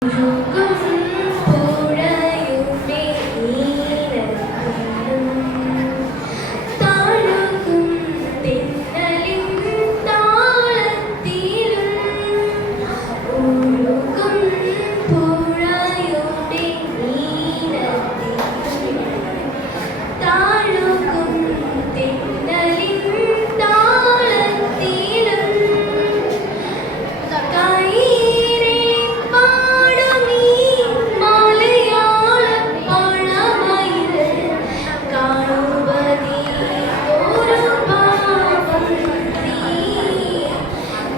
如果思